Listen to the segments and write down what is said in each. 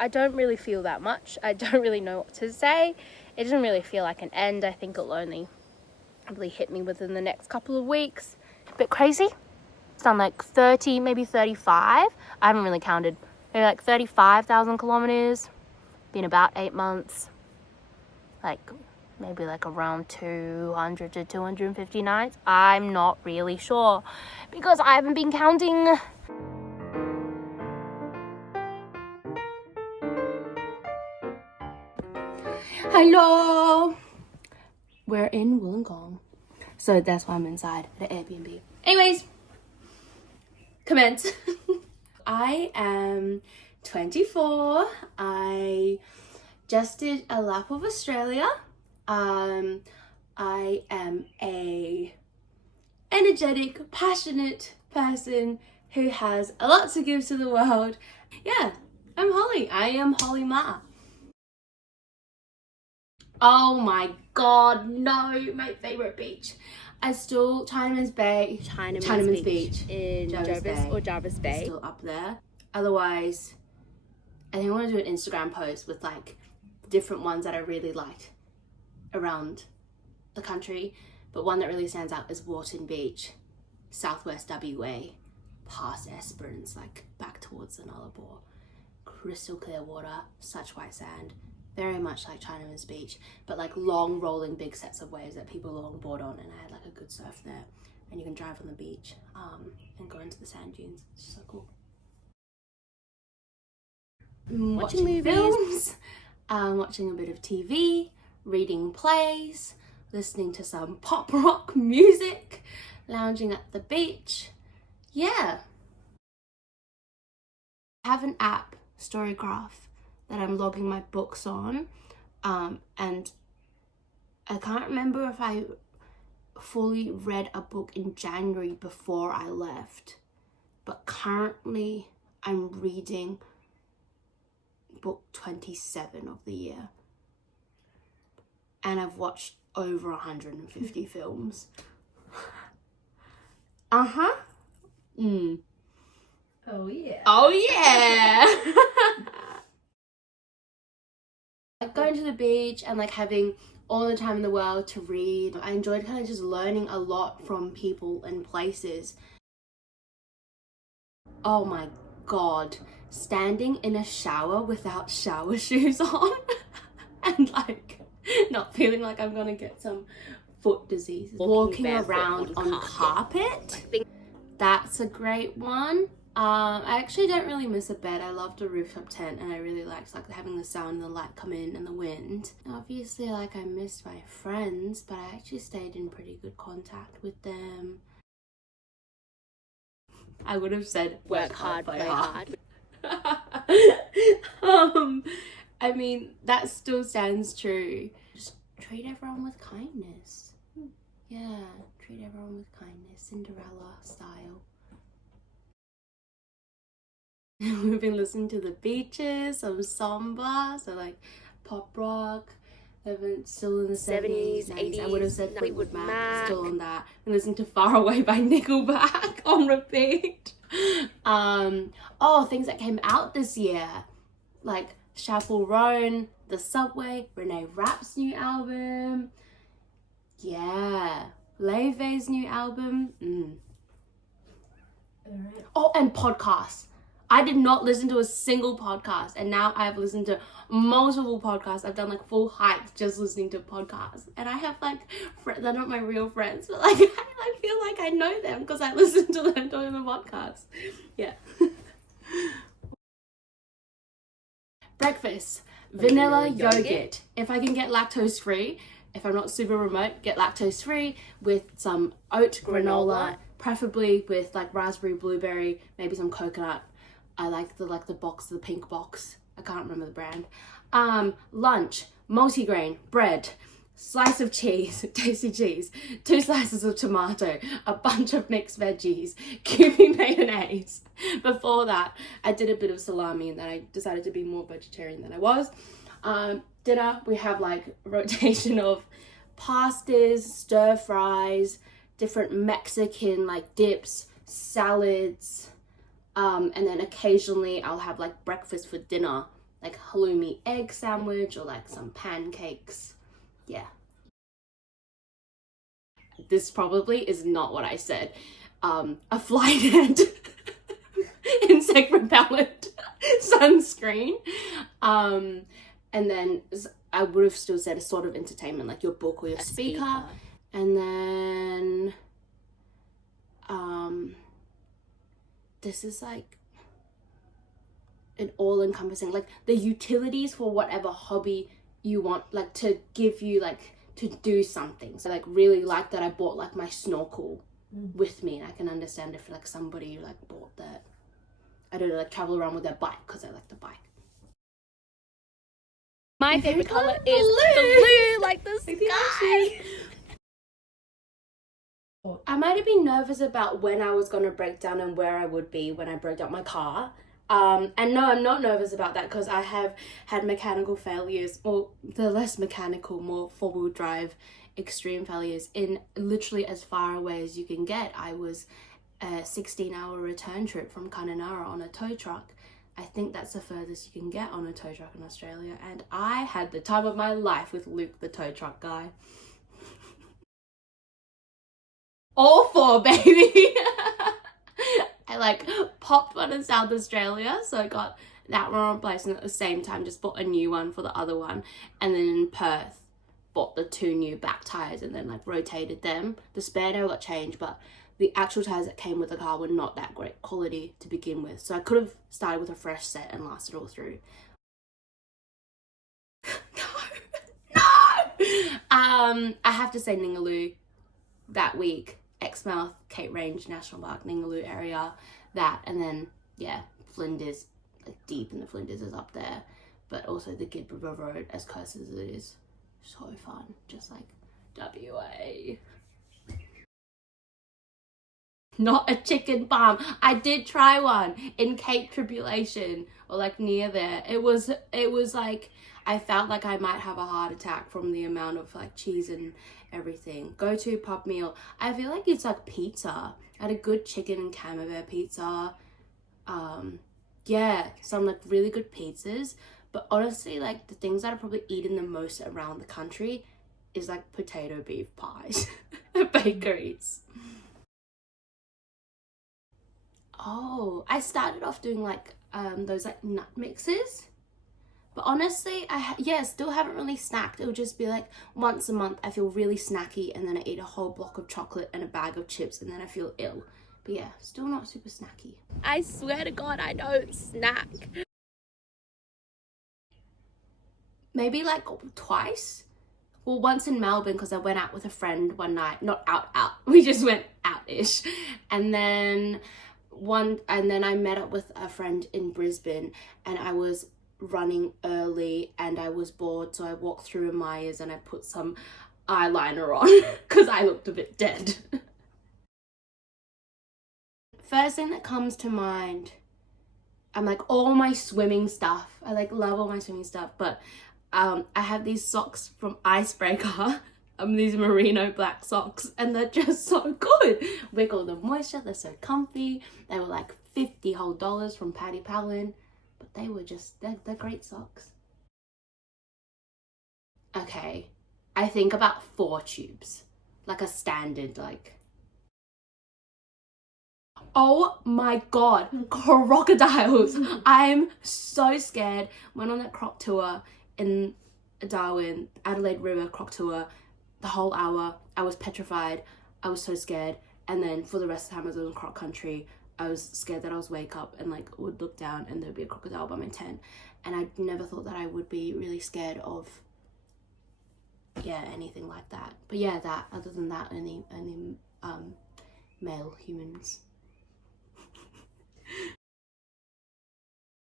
I don't really feel that much. I don't really know what to say. It doesn't really feel like an end. I think it'll only probably hit me within the next couple of weeks. A bit crazy. It's done like 30, maybe 35. I haven't really counted. Maybe like 35,000 kilometers. Been about 8 months. Like maybe like around 200 to 250 nights. I'm not really sure because I haven't been counting. Hello! We're in Wollongong. So that's why I'm inside the Airbnb. Anyways, commence. I am 24. I just did a lap of Australia. I am a energetic, passionate person who has a lot to give to the world. Yeah, I'm Holly. I am Holly Ma. Oh my god, no, my favorite beach. Chinaman's Bay. Chinaman's Beach in Jervis Bay. Still up there. Otherwise, I think I want to do an Instagram post with like different ones that I really liked around the country. But one that really stands out is Warton Beach, southwest WA, past Esperance, like back towards the Nullarbor. Crystal clear water, such white sand. Very much like Chinaman's Beach, but like long rolling big sets of waves that people longboard on, and I had like a good surf there, and you can drive on the beach and go into the sand dunes. It's so cool. Watching films, watching a bit of TV, reading plays, listening to some pop rock music, lounging at the beach. Yeah. I have an app, Storygraph, that I'm logging my books on, and I can't remember if I fully read a book in January before I left, but currently I'm reading book 27 of the year, and I've watched over 150 films. Oh yeah. Oh yeah. Like going to the beach and like having all the time in the world to read. I enjoyed kind of just learning a lot from people and places. Oh my god, standing in a shower without shower shoes on and like not feeling like I'm gonna get some foot disease. Walking around on carpet. That's a great one. I actually don't really miss a bed. I loved a rooftop tent and I really liked like having the sound and the light come in and the wind. Obviously like I missed my friends, but I actually stayed in pretty good contact with them. I would have said work hard, play hard. I mean, that still stands true. Just treat everyone with kindness. Yeah, treat everyone with kindness, Cinderella style. We've been listening to The Beaches, some samba, so like pop rock. Still in the 70s, 80s. I would have said Fleetwood Mac, still on that. And listening to Far Away by Nickelback on repeat. Things that came out this year, like Chappell Roan, The Subway, Renee Rapp's new album. Yeah, Leve's new album. Alright. Oh, and podcasts. I did not listen to a single podcast, and now I have listened to multiple podcasts. I've done like full hikes just listening to podcasts, and I have like they're not my real friends, but like I feel like I know them because I listen to them doing the podcast. Yeah. Breakfast, vanilla yogurt. If I can get lactose free, if I'm not super remote, get lactose free with some oat granola, preferably with like raspberry, blueberry, maybe some coconut. I like the box, the pink box. I can't remember the brand. Lunch, multigrain, bread, slice of cheese, tasty cheese, 2 slices of tomato, a bunch of mixed veggies, Kewpie mayonnaise. Before that, I did a bit of salami and then I decided to be more vegetarian than I was. Dinner, we have like rotation of pastas, stir fries, different Mexican like dips, salads, and then occasionally I'll have like breakfast for dinner like halloumi egg sandwich or like some pancakes. Yeah. This probably is not what I said. A flight net, insect repellent, sunscreen, and then I would have still said a sort of entertainment, like your book or your speaker. And then this is like an all-encompassing, like the utilities for whatever hobby you want, like to give you, like to do something. So like really like that I bought like my snorkel with me, and I can understand if like somebody like bought that, I don't know, like travel around with their bike because I like the bike. My favorite color is blue, like the sky. I might have been nervous about when I was going to break down and where I would be when I broke down my car. And no, I'm not nervous about that because I have had mechanical failures, or the less mechanical, more four-wheel drive extreme failures in literally as far away as you can get. I was a 16-hour return trip from Kununurra on a tow truck. I think that's the furthest you can get on a tow truck in Australia, and I had the time of my life with Luke, the tow truck guy. All four, baby. I like popped one in South Australia, so I got that one replaced, and at the same time just bought a new one for the other one. And then in Perth, bought the 2 new back tires and then like rotated them. The spare tire got changed, but the actual tires that came with the car were not that great quality to begin with. So I could have started with a fresh set and lasted all through. No. I have to say Ningaloo that week. Exmouth, Cape Range National Park, Ningaloo area, that, and then yeah, Flinders, like deep in the Flinders is up there, but also the Gibb River Road, as cursed as it is, so fun, just like WA. Not a chicken farm. I did try one in Cape Tribulation, or like near there. It was like, I felt like I might have a heart attack from the amount of like cheese and everything. Go-to pub meal, I feel like it's like pizza. I had a good chicken and camembert pizza. Yeah, some like really good pizzas. But honestly, like the things that I've probably eaten the most around the country is like potato beef pies at bakeries. Oh, I started off doing like those like nut mixes. But honestly, still haven't really snacked. It'll just be like once a month I feel really snacky, and then I eat a whole block of chocolate and a bag of chips, and then I feel ill. But yeah, still not super snacky. I swear to God, I don't snack. Maybe like twice. Well, once in Melbourne because I went out with a friend one night. Not out. We just went out-ish. And then I met up with a friend in Brisbane, and I was running early and I was bored, so I walked through Myers and I put some eyeliner on because I looked a bit dead. First thing that comes to mind, I'm like all my swimming stuff. I like love all my swimming stuff, but I have these socks from Icebreaker. These merino black socks, and they're just so good. Wiggle the moisture, they're so comfy. They were like $50 whole from Paddy Palin. But they were just, they're great socks. Okay, I think about 4 tubes. Like a standard, like. Oh my God, crocodiles. I'm so scared. Went on that croc tour in Darwin, Adelaide River croc tour. The whole hour, I was petrified. I was so scared. And then for the rest of the time I was in croc country, I was scared that I was wake up and like would look down and there'd be a crocodile by my tent. And I never thought that I would be really scared of, yeah, anything like that. But yeah, that, other than that, only male humans.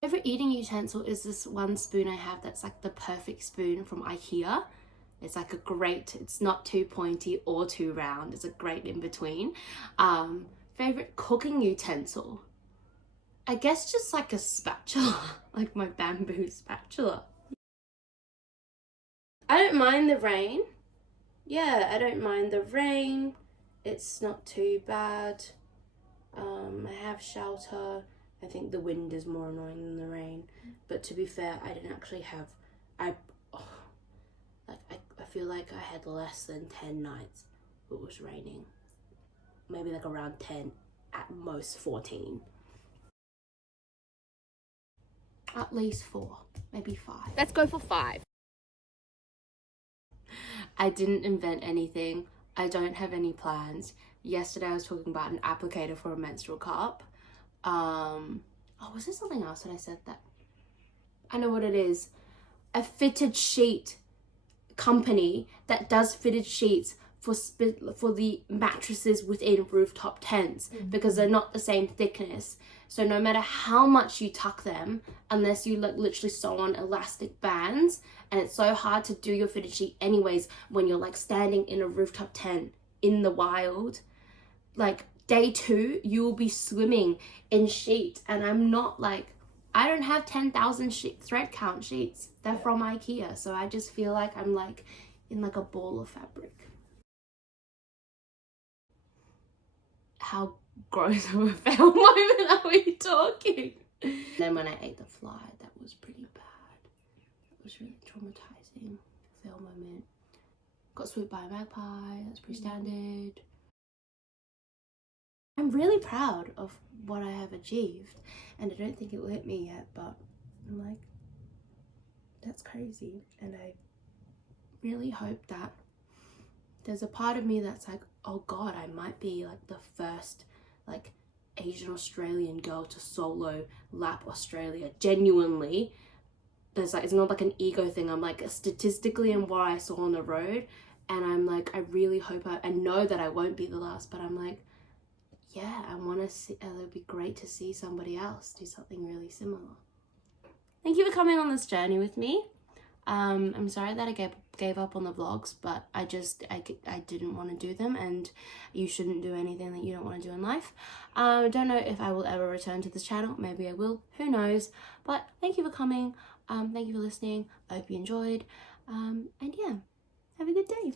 My favorite eating utensil is this one spoon I have that's like the perfect spoon from IKEA. It's like a great, it's not too pointy or too round. It's a great in between. Favorite cooking utensil? I guess just like a spatula, like my bamboo spatula. I don't mind the rain. Yeah, I don't mind the rain. It's not too bad. I have shelter. I think the wind is more annoying than the rain. But but to be fair, I didn't actually have, I feel like I had less than 10 nights it was raining. Maybe like around 10, at most 14. At least 4, maybe 5. Let's go for 5. I didn't invent anything. I don't have any plans. Yesterday I was talking about an applicator for a menstrual cup. Oh, was there something else that I said that? I know what it is. A fitted sheet company that does fitted sheets for the mattresses within rooftop tents, because they're not the same thickness. So no matter how much you tuck them, unless you like literally sew on elastic bands, and it's so hard to do your fitted sheet anyways when you're like standing in a rooftop tent in the wild, like day 2 you will be swimming in sheet. And I'm not like, I don't have 10,000 thread count sheets. They're from IKEA. So I just feel like I'm like in like a ball of fabric. How gross of a fail moment are we talking? Then when I ate the fly, that was pretty bad. It was really traumatizing. Fail moment. Got swooped by a magpie. That's pretty standard. I'm really proud of what I have achieved, and I don't think it will hit me yet, but I'm like, that's crazy. And I really hope that there's a part of me that's like, oh god, I might be like the first like Asian Australian girl to solo lap Australia. Genuinely, there's like, it's not like an ego thing. I'm like, statistically and what I saw on the road, and I'm like, I really hope I know that I won't be the last, but I'm like, yeah, I want to see, it would be great to see somebody else do something really similar. Thank you for coming on this journey with me. I'm sorry that I gave up on the vlogs, but I didn't want to do them, and you shouldn't do anything that you don't want to do in life. I don't know if I will ever return to this channel. Maybe I will, who knows, but thank you for coming. Thank you for listening. I hope you enjoyed, and yeah, have a good day.